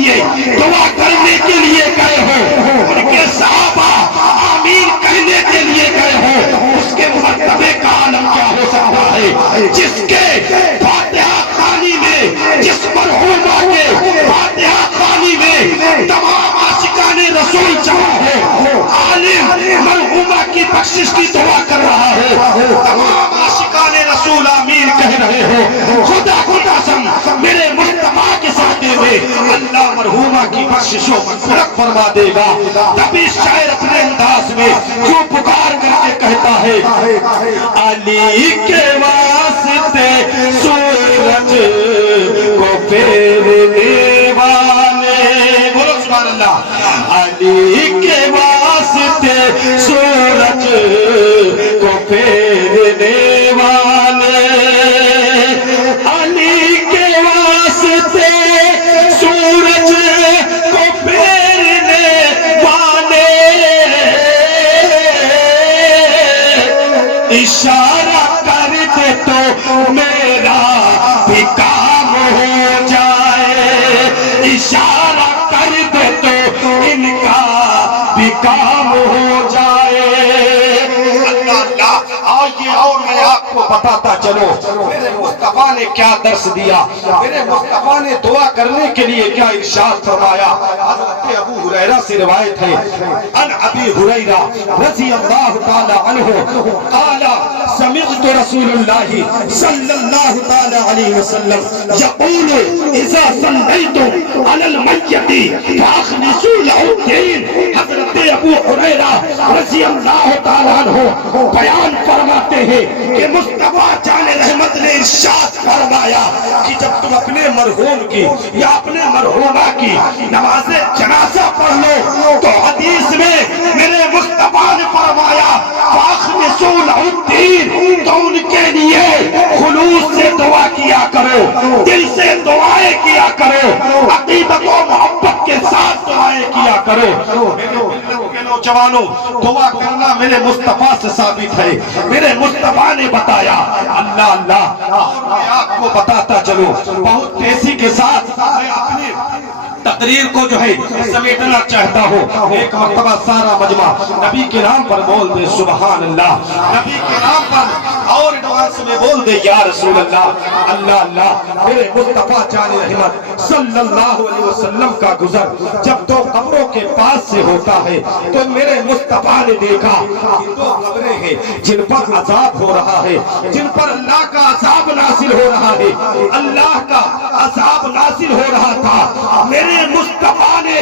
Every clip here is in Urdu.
لیے دعا کرنے کے لیے گئے ہو، ان کے صحابہ آمین کہنے کے لیے گئے ہو، اس کے مرتبے کا عالم کیا ہو سکتا ہے؟ جس کے فاتحہ خوانی میں، جس مرحومہ کے فاتحہ خوانی میں تمام عاشقان رسول جمع ہو، عالم مرحومہ کی بخشش کی دعا کر رہا ہے، تمام عاشقان رسول آمین کہہ رہے ہو، خدا قسم میرے مصطفیٰ کے ساتھ میں اللہ مرحومہ کی بخشش و مغفرت فرما دے گا۔ تبھی شاعر اپنے انداز میں جو پکار کر کے کہتا ہے، علی کے واسطے سورج کو پھیرنے والے، بولو سبحان اللہ، علی کے واسطے سورج کو پھیرنے والے، علی کے واسطے سورج کو پھیرنے والے، اشارہ کر دے تو میرا بھی کام ہو جائے، اشارہ کر دے تو ان کا بھی کام ہو جائے۔ اللہ اللہ، آئیے اور میں آپ کو بتاتا چلو میرے مصطفیٰ نے کیا درس دیا، میرے مصطفیٰ نے دعا کرنے کے لیے کیا ارشاد فرمایا۔ حضرت ابو ہریرہ سے روایت ہے، ان ابی ہریرہ رضی اللہ تعالی عنہ قال سمعت رسول اللہ صلی اللہ تعالی علیہ وسلم یقول اذا صلیتم علی المیت فاخلصوا له الدین۔ حضرت ابو ہریرہ رضی اللہ تعالی عنہ بیان فرماتے ہیں کہ مصطفیٰ جان رحمت نے ارشاد فرمایا کہ جب تم اپنے مرحوم کی یا اپنے مرحومہ کی نماز جنازہ پڑھ لو تو حدیث میں میرے مصطفیٰ نے فرمایا فاخلصوا له الدین، تو ان کے لیے خلوص سے دعا کیا کرو، دل سے دعائیں کیا کرو، عقیدت و محبت کے ساتھ دعائیں کیا کرو۔ میرے نوجوانوں، دعا کرنا میرے مصطفیٰ سے ثابت ہے، میرے مصطفیٰ نے بتایا۔ اللہ اللہ، اور میں آپ کو بتاتا چلوں بہت تیزی کے ساتھ میں اپنی تقریر کو جو ہے سمیٹنا چاہتا ہوں۔ ایک مرتبہ سارا مجمع نبی کے نام پر بول دے سبحان اللہ، نبی کے نام پر اور ایڈوانس میں بول دے یا رسول اللہ۔ اللہ اللہ، میرے مصطفیٰ جان رحمت صلی اللہ علیہ وسلم کا گزر جب دو قبروں کے پاس سے ہوتا ہے تو میرے مصطفیٰ نے دیکھا کہ دو قبریں ہیں جن پر عذاب ہو رہا ہے، جن پر اللہ کا عذاب نازل ہو رہا ہے، اللہ کا عذاب نازل ہو رہا تھا۔ میرے مصطفیٰ نے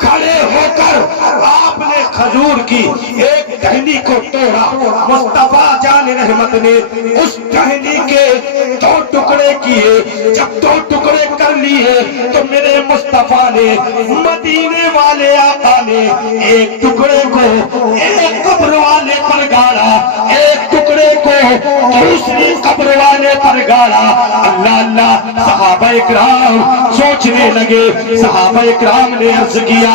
کھڑے ہو کر آپ نے کھجور کی ایک ٹہنی کو توڑا، مصطفیٰ جان رحمت نے اس ٹہنی کے دو ٹکڑے کیے، جب دو ٹکڑے کر لیے تو میرے مصطفیٰ نے مدینے والے آقا نے ایک ٹکڑے کو ایک قبر والے پر گاڑا، ایک ٹکڑے کو دوسری قبر والے پر گاڑا۔ اللہ اللہ، صحابہ اکرام سوچنے لگے، صحابہ اکرام نے عرض کیا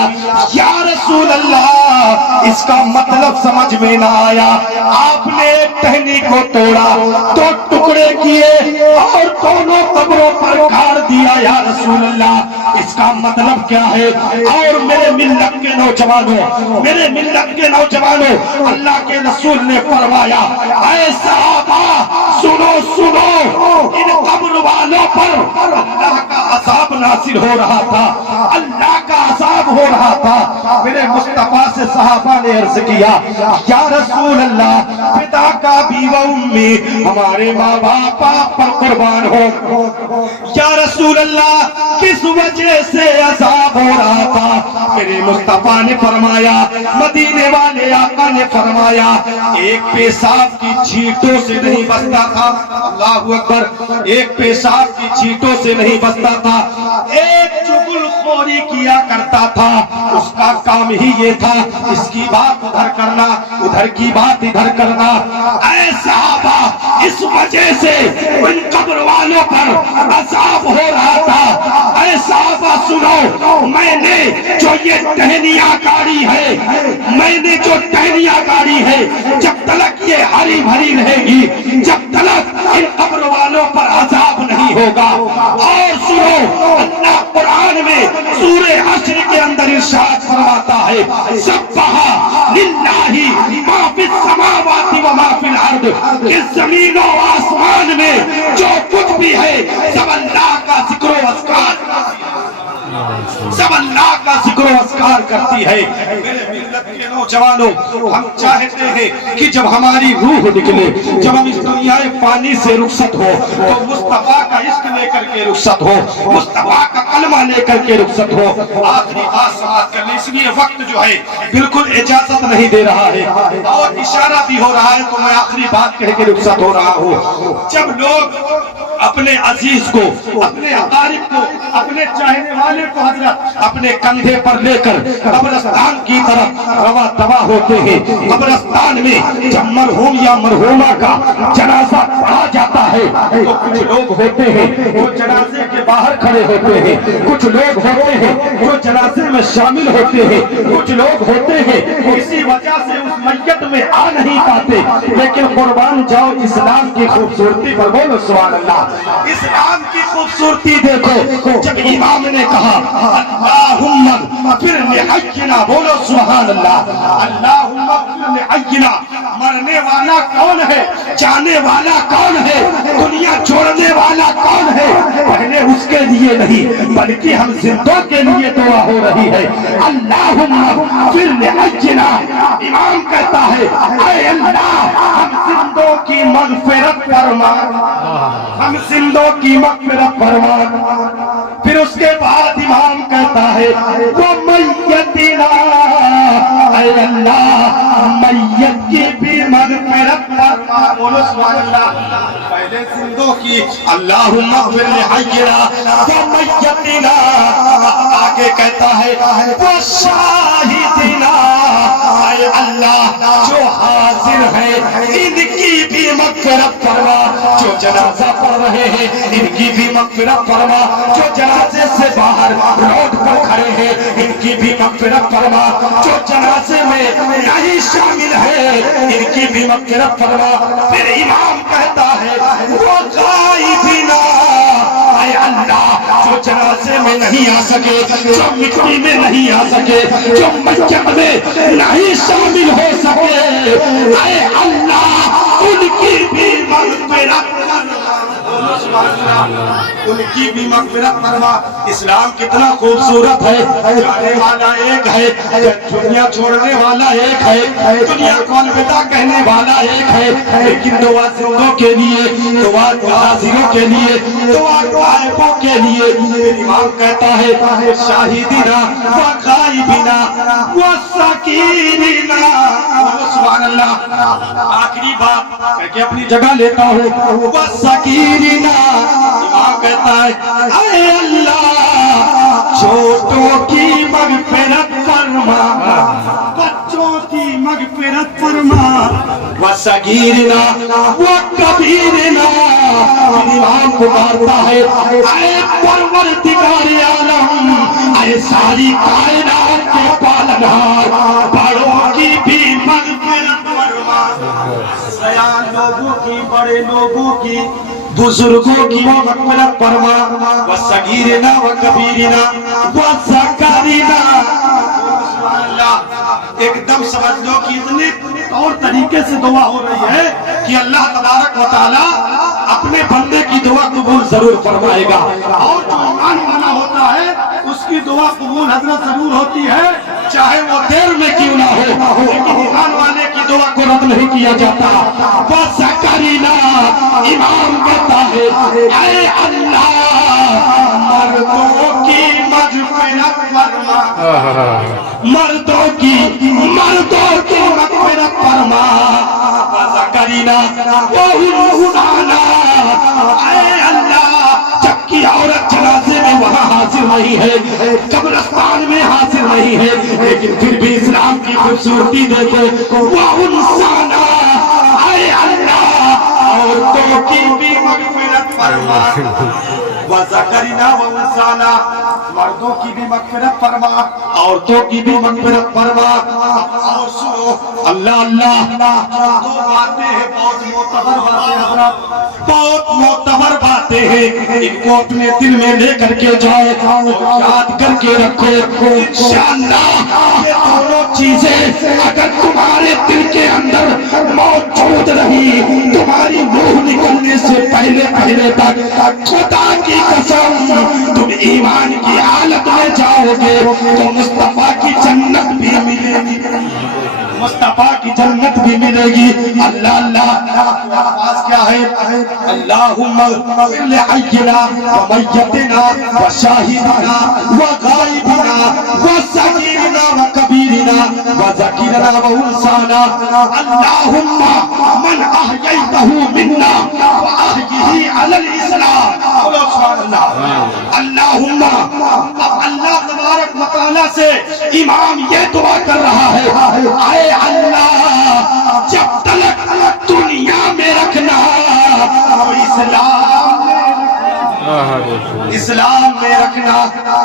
یا رسول اللہ اس کا مطلب سمجھ میں نہ آیا، آپ نے ایک ٹہنی کو توڑا، دو ٹکڑے کیے اور دونوں قبروں پر گاڑ دیا، یا رسول اللہ اس کا مطلب کیا ہے؟ اور میرے ملت کے نوجوانوں، میرے ملت کے نوجوانوں، اللہ کے رسول نے فرمایا اے صحابہ سنو سنو، ان قبر والوں پر اللہ کا عذاب نازل ہو رہا تھا، اللہ کا عذاب ہو رہا تھا۔ میرے مصطفیٰ سے صحابہ نے عرض کیا یا رسول اللہ پتا کا بھی و امی، ہمارے ماں باپ آپ پر قربان ہو، یا رسول اللہ کس وجہ سے عذاب ہو رہا تھا؟ میرے مصطفیٰ نے فرمایا، مدینے والے آقا نے فرمایا ایک پیشاب کی چھینٹوں سے نہیں بچتا تھا، اللہ اکبر، ایک پیشاب کی چھینٹوں سے نہیں بچتا تھا، ایک چغل خوری کیا کرتا تھا، اس کا کام ہی یہ تھا اس کی بات ادھر کرنا، ادھر کی بات ادھر کرنا۔ اے صحابہ اس وجہ سے ان قبر والوں پر عذاب ہو رہا تھا۔ اے صحابہ سنو، میں نے جو یہ ٹہنیاں گاڑی ہے، میں نے جو ٹہنیاں گاڑی ہے، جب تلک یہ ہری بھری رہے گی، جب تلک ان قبر والوں پر عذاب نہیں ہوگا۔ اور سنو، اللہ قرآن میں سورہ حشر کے اندر ارشاد فرماتا ہے سبح للہ ما فی السماوات و ما فی الارض، اس زمین و آسمان میں جو کچھ بھی ہے سب اللہ کا ذکر و اذکار، سب اللہ کا ذکر و اذکار کرتی ہے۔ میرے ملت کے نوجوانوں، ہم چاہتے ہیں کہ جب ہماری روح نکلے، جب ہم اس دنیا فانی سے رخصت ہو تو مصطفیٰ کا عشق لے کر کے رخصت ہو، مصطفیٰ کا کلمہ لے کر کے رخصت ہو۔ آخری بات سماعت کرنے، اس لیے وقت جو ہے بالکل اجازت نہیں دے رہا ہے اور اشارہ بھی ہو رہا ہے، تو میں آخری بات کہہ کے رخصت ہو رہا ہوں۔ جب لوگ اپنے عزیز کو، اپنے اقارب کو، اپنے چاہنے والے کو حضرت اپنے کندھے پر لے کر قبرستان کی طرف رواں دوا ہوتے ہیں، قبرستان میں جب مرحوم یا مرحومہ کا جنازہ پڑھا جاتا ہے تو کچھ لوگ ہوتے ہیں جو جنازے کے باہر کھڑے ہوتے ہیں، کچھ لوگ ہوتے ہیں جو جنازے میں شامل ہوتے ہیں، کچھ لوگ ہوتے ہیں اسی وجہ سے اس میت میں آ نہیں پاتے۔ لیکن قربان جاؤ اسلام کی خوبصورتی پر، بولو سبحان اللہ، اسلام کی خوبصورتی دیکھو۔ جب امام نے کہا اللہم اغفر لحینا، بولو سبحان اللہ، اللہم اغفر لحینا، مرنے والا کون ہے، جانے والا کون ہے، دنیا چھوڑنے والا کون ہے، پہلے اس کے لیے نہیں بلکہ ہم زندوں کے لیے دعا ہو رہی ہے۔ اللہم اغفر لحینا، امام کہتا ہے اے اللہ ہم زندوں کی مغفرت فرما، ہم زندوں کی مغفرت فرما۔ پھر اس کے بعد امام کہتا ہے وَمَيَّتِنَا، اے اللہ میت کی بھی مغفرت فرما، بولو سبحان اللہ۔ پہلے زندوں کی اللہم اغفر لحینا وَمَيَّتِنَا، آگے کہتا ہے وَشَاہِدِنَا، اے اللہ جو حاضر ہیں ان کی بھی مغفرت فرما، جو جنازہ پڑھ رہے ہیں ان کی بھی مغفرت فرما، جو جنازے سے باہر روڈ پر کھڑے ہیں ان کی بھی مغفرت فرما، جو جنازے میں نہیں شامل ہے ان کی بھی مغفرت فرما۔ پھر امام کہتا ہے وہ غائبنا، اے اللہ جو جنازے میں نہیں آ سکے، جو مٹی میں نہیں آ سکے، جو میت میں نہیں شامل ہو سکے، اے اللہ ان کی بھی مغفرت فرما، ان کی بھی مغفرت فرما۔ اسلام کتنا خوبصورت ہے، جانے والا ایک ہے، دنیا چھوڑنے والا ایک ہے، دنیا کو الوداع کہنے والا ایک ہے، لیکن دعا زندوں کے لیے، دعا حاضروں کے لیے، دعا غائبوں کے لیے۔ امام کہتا ہے شاہدنا و غائبنا و سکیننا، سبحان اللہ۔ آخری بات میں کہ اپنی جگہ لیتا ہوں، و سکیننا، امام کہتا ہے اے اللہ چھوٹوں کی مغفرت فرما، بچوں کی مغفرت فرما، وصغیرنا وکبیرنا۔ امام پکارتا ہے اے پروردگار عالم، اے ساری کائنات کے پالنہار، بڑوں کی بھی مغفرت فرما، سیاح لوگوں کی، بڑے لوگوں کی، بزرگوں کی مغفرت فرما، وصغیرنا وکبیرنا وذکرنا۔ ایک دم سمجھ لو کہ اتنے طور طریقے سے دعا ہو رہی ہے کہ اللہ تبارک و تعالی اپنے بندے کی دعا قبول ضرور فرمائے گا، اور جو ایمان والا ہوتا ہے اس کی دعا قبول حضرت ضرور ہوتی ہے، چاہے وہ دیر میں کیوں نہ ہو، لیکن ایمان والے کی دعا کو رد نہیں کیا جاتا۔ وذکرنا، امام کہتا ہے اے اللہ مردوں کی مغفرت فرما، مردوں کی مغفرت فرما، وذکرنا وانثانا، اے اللہ جبکہ عورت جنازے میں وہاں حاضر نہیں ہے، قبرستان میں حاضر نہیں ہے، لیکن پھر بھی اسلام کی خوبصورتی دیکھو، وانثانا، اے اللہ عورتوں کی بھی مغفرت فرما، وذکرنا وانثانا۔ مردوں کی بھی مغفرت فرما، عورتوں کی بھی مغفرت فرما۔ اور سنو اللہ اللہ، دو باتیں ہیں بہت معتبر باتیں حضرات، بہت معتبر باتیں ہیں، ان کو اپنے دل میں لے کر کے جاؤ اور یاد کر کے رکھو۔ انشاءاللہ یہ دونوں چیزیں اگر تمہارے دل کے اندر موجود رہی، تمہاری روح نکلنے سے پہلے تک خدا کی قسم تم ایمان کی حالت میں جاؤ گے تو مصطفیٰ کی جنت بھی ملے گی، مصطفیٰ کی جنت بھی ملے گی۔ اللہ اللہ، آواز کیا ہے؟ اللہم اغفر لحینا ومیتنا وشاہدنا وغائبنا وصغیرنا وکبیرنا وذکرنا وانسانا، اللہم من احییتہ منا فاحیہ علی الاسلام۔ سبحان اللہ، اللہم، اب اللہ تبارک و تعالیٰ سے امام یہ دعا کر رہا ہے، اے اللہ جب تلک دنیا میں رکھنا تو اسلام میں رکھنا،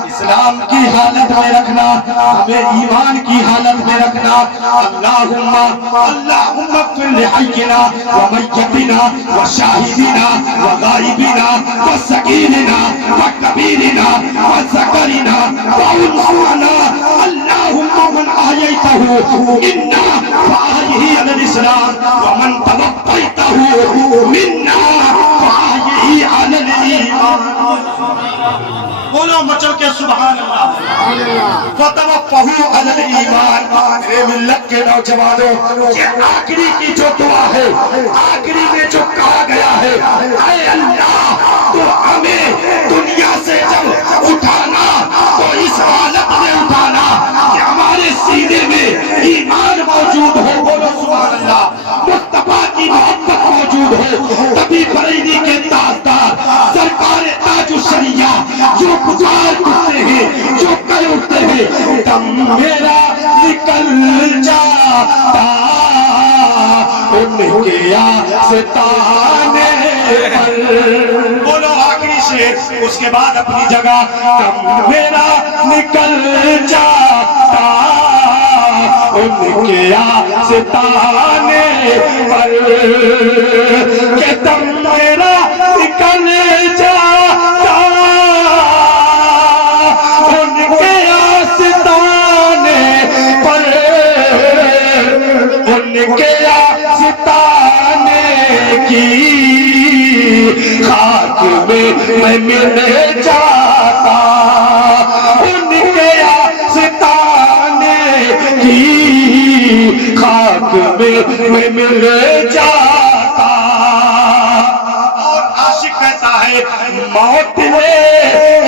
اسلام کی حالت میں رکھنا، ہمیں ایمان کی حالت میں رکھنا۔ اللہم اغفر لحینا ومیتنا وشاہدنا وغائبنا وصغیرنا وکبیرنا وذکرنا وانسانا، اللہم من احییتہ منا فاحیہ علی الاسلام ومن توفیتہ منا فاحیہ علی الایمان۔ بولو مچل کے سبحان اللہ، فتوفہو علی الایمان۔ میرے ملت کے نوجوانوں، یہ آخری کی جو دعا ہے، آخری میں جو کہا گیا ہے، اے اللہ تو ہمیں دنیا سے جب اٹھانا تو اس حالت میں اٹھانا کہ ہمارے سینے میں ایمان موجود ہو۔ بولو سبحان اللہ، مصطفیٰ کی محبت موجود ہو، تبھی بریلی کے تاجدار سرکار تاج الشریعہ جو پکار اٹھتے ہیں، جو کر اٹھتے ہیں، دم میرا نکل جاتا ان کے آستانے پر۔ بولو آخری شعر، اس کے بعد اپنی جگہ، دم میرا نکل جاتا ان کے آستانے پر، کہ دم میرا نکل جاتا ان کے آستانے پر، ان کے آستانے کی خاک میں مل جاتا، ان کے آستانے کی خاک میں مل جاتا۔ اور عاشق کہتا ہے موت لے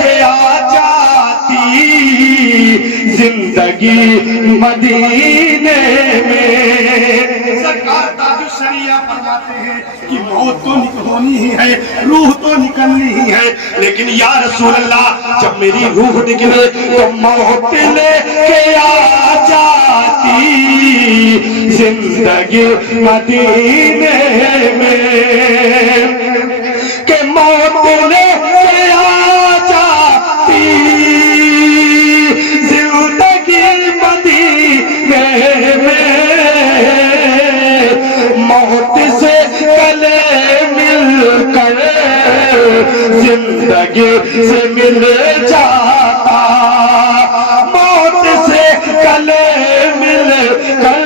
کے آ جاتی زندگی مدینے میں۔ سرکار تاج الشریعہ فرماتے ہیں کہ موت تو ہونی ہی ہے، روح تو نکلنی ہی ہے، لیکن یا رسول اللہ جب میری روح نکلے تو موت لے کے آ جاتی زندگی مدینے میں، کہ موت لے کے آ جاتی زندگی مدینے میں، موت سے گلے مل کر زندگی سے مل جاتا، موت سے گلے مل کر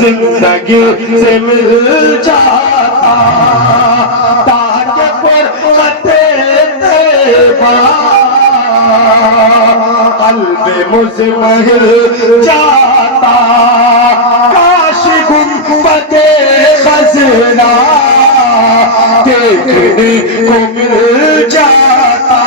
زندگی سے مل جاتا، تاکہ فرقت طیبہ قلب مزمحل جاتا، کاش گنبد خزرہ دیکھنے کو مل جاتا۔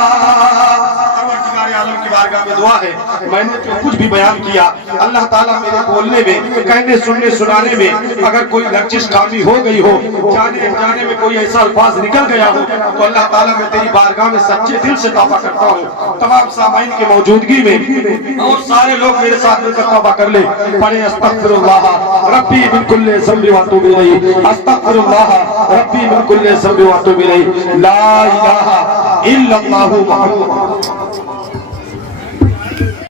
کی بارگاہ میں دعا ہے، میں نے جو کچھ بھی بیان کیا اللہ تعالیٰ میرے بولنے میں، کہنے سننے سنانے میں اگر کوئی لغزش کامی ہو گئی ہو، جانے میں کوئی ایسا الفاظ نکل گیا ہو تو اللہ تعالیٰ میں تیری بارگاہ میں سچے دل سے توبہ کرتا ہوں۔ تمام سامعین کی موجودگی میں اور سارے لوگ میرے ساتھ مل کر توبہ کر لیں، پڑھیں استغفر اللہ ربی من کل ذنب واتوب الیہ، استغفر اللہ ربی من کل ذنب واتوب الیہ، لا الہ الا اللہ محمد